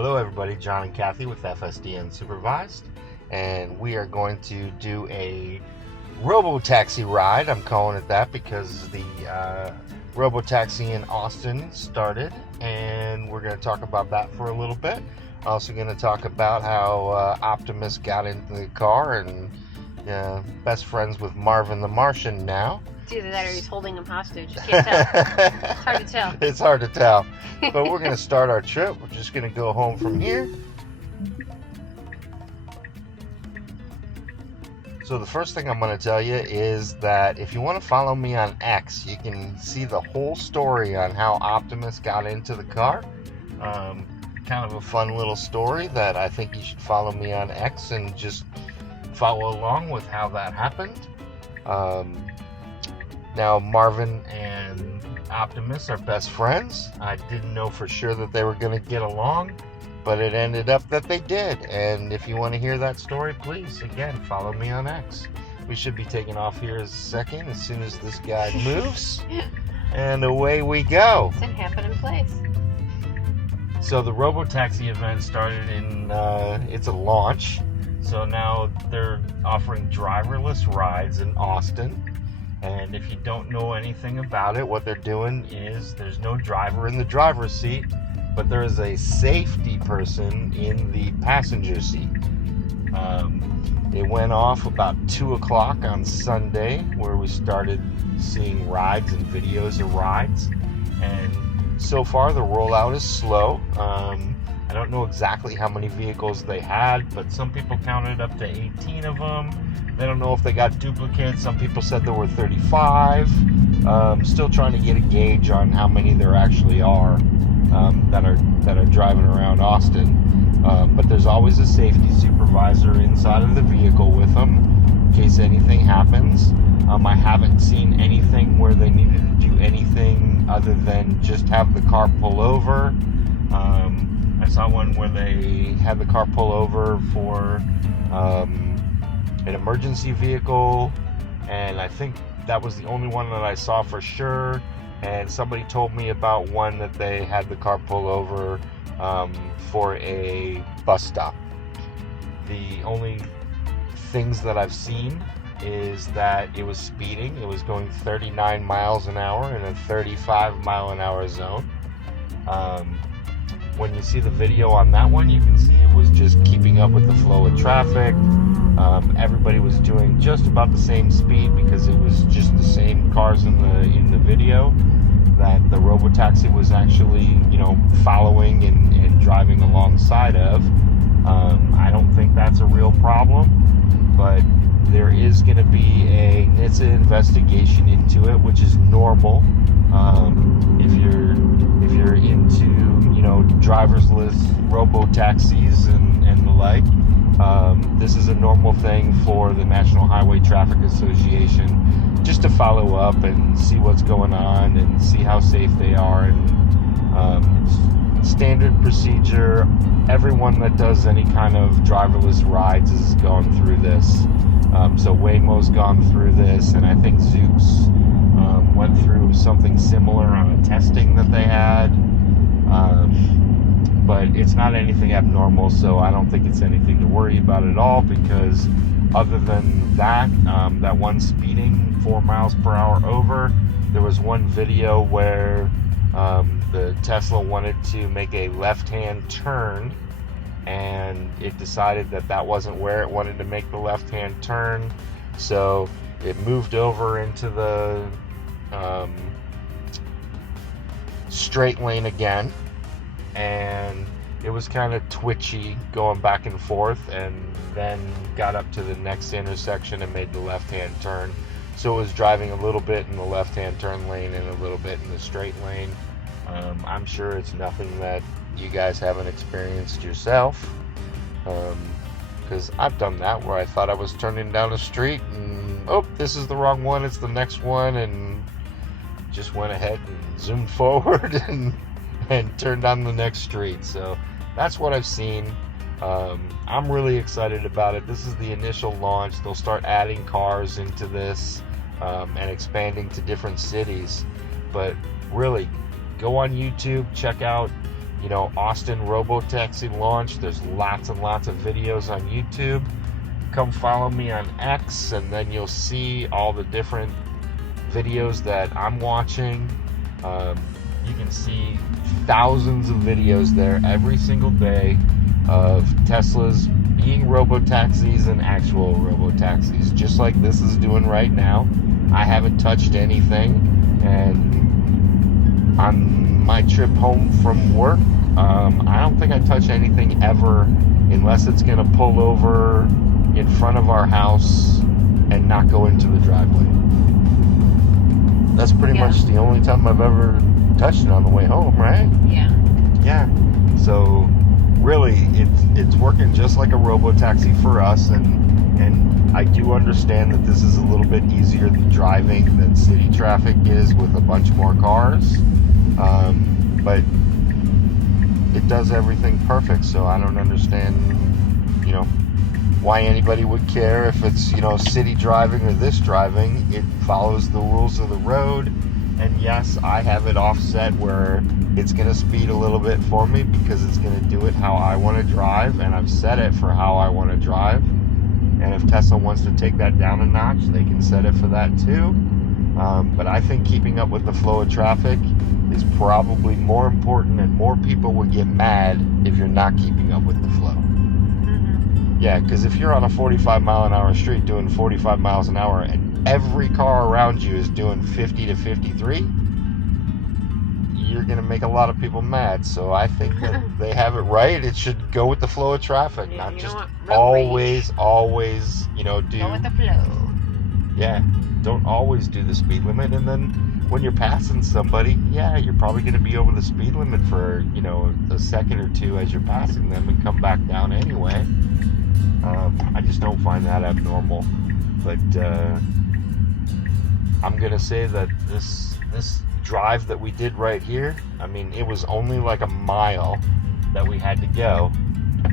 Hello everybody, John and Kathy with FSD Unsupervised, and we are going to do a Robotaxi ride. I'm calling it that because the Robotaxi in Austin started, and we're going to talk about that for a little bit. Also going to talk about how Optimus got into the car and best friends with Marvin the Martian now. It's either that or he's holding him hostage. You can't tell. It's hard to tell. It's hard to tell. But we're going to start our trip. We're just going to go home from here. So the first thing I'm going to tell you is that if you want to follow me on X, you can see the whole story on how Optimus got into the car. Kind of a fun little story that I think you should follow me on X and just follow along with how that happened. Now, Marvin and Optimus are best friends. I didn't know for sure that they were going to get along, but it ended up that they did. And if you want to hear that story, please, again, follow me on X. We should be taking off here in a second as soon as this guy moves. And away we go. It's in happening place. So the Robotaxi event started in, it's a launch. So now they're offering driverless rides in Austin. And if you don't know anything about it, what they're doing is there's no driver in the driver's seat, but there is a safety person in the passenger seat. It went off about 2 o'clock on Sunday, where we started seeing rides and videos of rides. And so far, the rollout is slow. I don't know exactly how many vehicles they had, but some people counted up to 18 of them. They don't know if they got duplicates. Some people said there were 35. Still trying to get a gauge on how many there actually are that are driving around Austin. But there's always a safety supervisor inside of the vehicle with them in case anything happens. I haven't seen anything where they needed to do anything other than just have the car pull over. I saw one where they had the car pull over for an emergency vehicle, and I think that was the only one that I saw for sure. And somebody told me about one that they had the car pull over for a bus stop. The only things that I've seen is that it was speeding. It was going 39 miles an hour in a 35 mile an hour zone. When you see the video on that one, you can see it was just keeping up with the flow of traffic. Everybody was doing just about the same speed because it was just the same cars in the video that the Robotaxi was actually, following and driving alongside of. I don't think that's a real problem, but there is going to be a NHTSA investigation into it, which is normal. If you're into driverless robo-taxis and the like, this is a normal thing for the National Highway Traffic Association, just to follow up and see what's going on and see how safe they are. And it's standard procedure. Everyone that does any kind of driverless rides has gone through this. So Waymo's gone through this, and I think Zoox went through something similar on a testing that they had. But it's not anything abnormal, so I don't think it's anything to worry about at all, because other than that, that one speeding 4 miles per hour over, there was one video where the Tesla wanted to make a left-hand turn, and it decided that wasn't where it wanted to make the left-hand turn, so it moved over into the straight lane again, and it was kind of twitchy going back and forth, and then got up to the next intersection and made the left-hand turn. So it was driving a little bit in the left-hand turn lane and a little bit in the straight lane. I'm sure it's nothing that you guys haven't experienced yourself, because I've done that where I thought I was turning down a street and this is the wrong one, it's the next one, and just went ahead and zoomed forward and turned on the next street. So that's what I've seen. I'm really excited about it. This is the initial launch. They'll start adding cars into this and expanding to different cities. But really, go on YouTube, check out Austin Robotaxi launch. There's lots and lots of videos on YouTube. Come follow me on X, and then you'll see all the different videos that I'm watching. You can see thousands of videos there every single day of Teslas being robotaxis and actual robotaxis, just like this is doing right now. I haven't touched anything, and on my trip home from work, I don't think I touch anything ever unless it's going to pull over in front of our house and not go into the driveway. That's pretty much the only time I've ever touched it on the way home, right? Yeah. So really, it's working just like a robotaxi for us, and I do understand that this is a little bit easier driving than city traffic is with a bunch more cars, but it does everything perfect. So I don't understand, why anybody would care if it's, city driving or this driving. It follows the rules of the road. And yes, I have it offset where it's going to speed a little bit for me because it's going to do it how I want to drive, and I've set it for how I want to drive. And if Tesla wants to take that down a notch, they can set it for that too. But I think keeping up with the flow of traffic is probably more important, and more people would get mad if you're not keeping up with the flow. Yeah, because if you're on a 45-mile-an-hour street doing 45 miles an hour and every car around you is doing 50 to 53, you're going to make a lot of people mad. So I think that they have it right. It should go with the flow of traffic, not just always, go with the flow. Yeah, don't always do the speed limit. And then when you're passing somebody, you're probably going to be over the speed limit for, a second or two as you're passing them and come back down anyway. I just don't find that abnormal. But I'm going to say that this drive that we did right here, it was only like a mile that we had to go.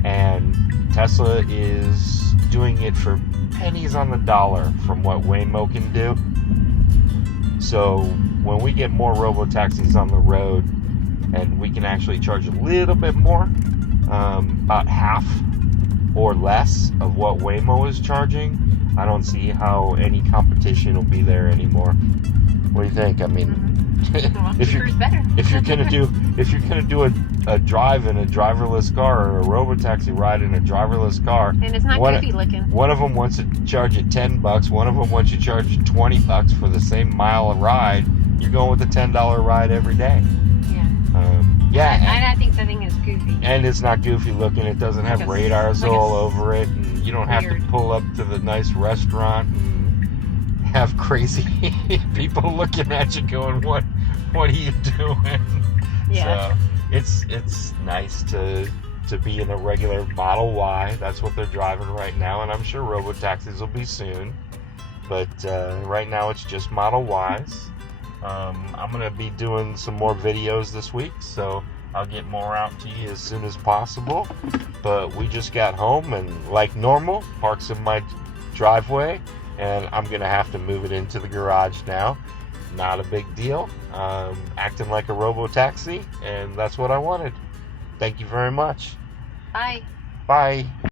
And Tesla is doing it for pennies on the dollar from what Waymo can do. So when we get more robotaxis on the road and we can actually charge a little bit more, about half or less of what Waymo is charging, I don't see how any competition will be there anymore. What do you think? If you're gonna do a drive in a driverless car, or a robotaxi ride in a driverless car, and it's not goofy looking. One of them wants to charge you $10. One of them wants you to charge you $20 for the same mile of ride. You're going with a $10 ride every day. I think the thing is goofy. And it's not goofy looking. It doesn't have radars all over it, and you don't have to pull up to the nice restaurant and have crazy people looking at you going, what are you doing? So it's nice to be in a regular Model Y. That's what they're driving right now, and I'm sure robotaxis will be soon. But right now it's just Model Ys. I'm going to be doing some more videos this week, so I'll get more out to you as soon as possible. But we just got home, and like normal, parks in my driveway, and I'm going to have to move it into the garage now. Not a big deal. Acting like a robotaxi, and that's what I wanted. Thank you very much. Bye. Bye.